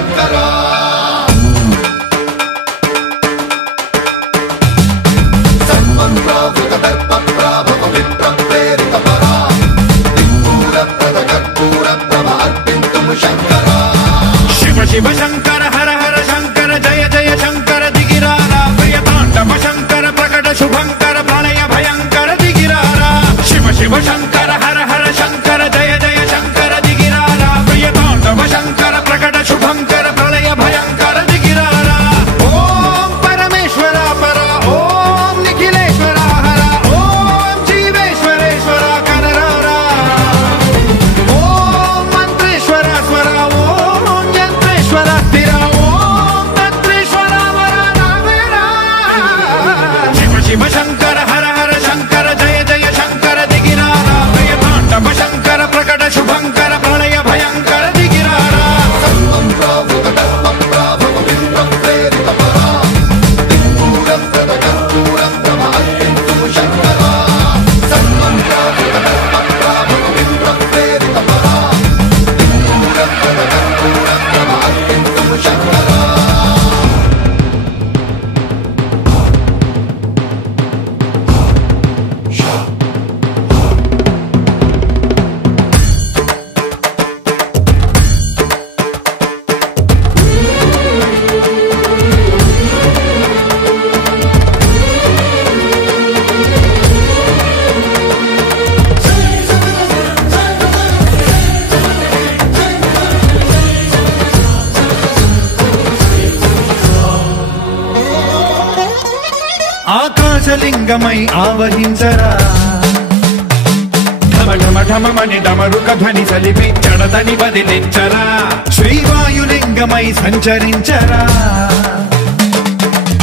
శంకరా సన్మంత్రావృత దర్ప ప్రాభవ విప్ర ప్రేరిత పరా దిక్పూర ప్రద కర్పూర ప్రభ అర్పింతుము శంకరా శివ శివ శంకర హర హర శంకర జయ జయ శంకర దిగిరారా ప్రియ తాండవ శంకర ప్రకట శుభంకర ప్రళయ భయంకర దిగిరారా శివ శివ శంకర హర హర శంకర జయ జయ శంకర దిగిరారా ప్రియ తాండవ శంకర ప్రకట శుభంకర ప్రళయ భయంకర దిగిరారా ఓం పరమేశ్వర పర ఓం నిఖిలేశ్వర హర ఓం జీవేశ్వరేశ్వర కరరారా ఓం మంత్రేశ్వర స్వర ఓం యంత్రేశ్వర స్థిర ఓం తంత్రేశ్వర వర నావేరా శివ శివ శంకర హర హర శంకర జయ జయ శంకర దిగిరారా ప్రియ తాండవ శంకర ప్రకట శుభంకర ప్రళయ భయంకర దిగిరారా సన్మంత్రావృత దర్ప ప్రాభవ విప్ర ప్రేరిత పరా దిక్పూర ప్రద కర్పూర ప్రభ అర్పింతుము శంకరా సన్మంత్రావృత దర్ప ప్రాభవ విప్ర ప్రేరిత పరా దిక్పూర ప్రద కర్పూర ప్రభ అర్పింతుము శంకరా ఆకాశలింగమై ఆవహించరా ఢమ ఢమ ఢమమని డమరుక ధ్వని సలిపి జడదని వదిలించరా శ్రీవాయులింగమై సంచరించరా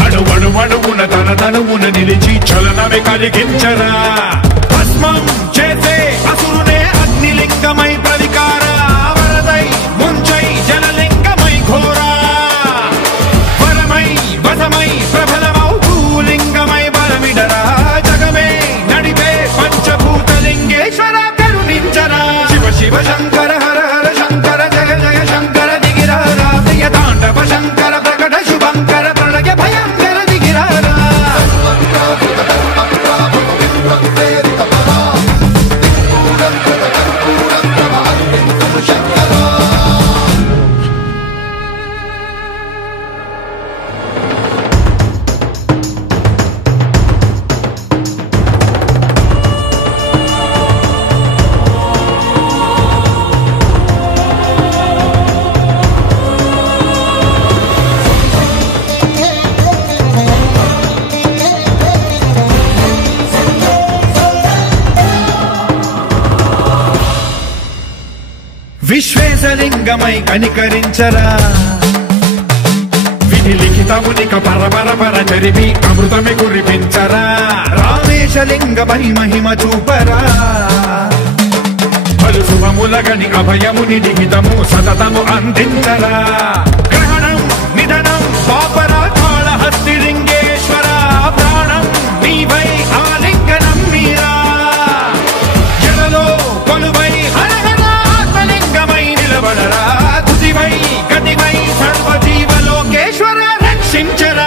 అణువణువున తన తనువున నిలిచి చలనమే కలిగించరా భస్మం చేసే అసురునే అగ్నిలింగమై ప్రవికార వరదై ముంచై జలలింగమై ఘోరా వరమై వసమై ప్రబలమౌ భూలింగమై బలమిడరా జగమే నడిపే పంచభూతలింగేశ్వర కరుణించరా శివ శివ శంకర హర హర శంకర జయ జయ శంకర దిగిరారా ప్రియ తాండవ శంకర ప్రకట శుభంకర ప్రళయ భయంకర దిగిరారా సన్మంత్రావృత దర్ప ప్రాభవ విప్ర ప్రేరిత పరా దిక్పూర ప్రద కర్పూర ప్రభ అర్పింతుము శంకరా విశ్వేశలింగమై కనికరించరా విధి లిఖితమునిక పరపర పర చరిపి అమృతమి కురిపించరా రామేశలింగమై మహిమ చూపరా పలు శుభములగని అభయముని లిఖితము సతతము అందించరా గ్రహణం నిధనం పాపరా కాళహస్తిలింగేశ్వర ప్రాణం నీవై ఆలింగనం మీరా జలలో కొలువై హరహర ఆత్మలింగమై నిలబడరా తుదివై గతివై సర్వజీవలోకేశ్వర రక్షించరా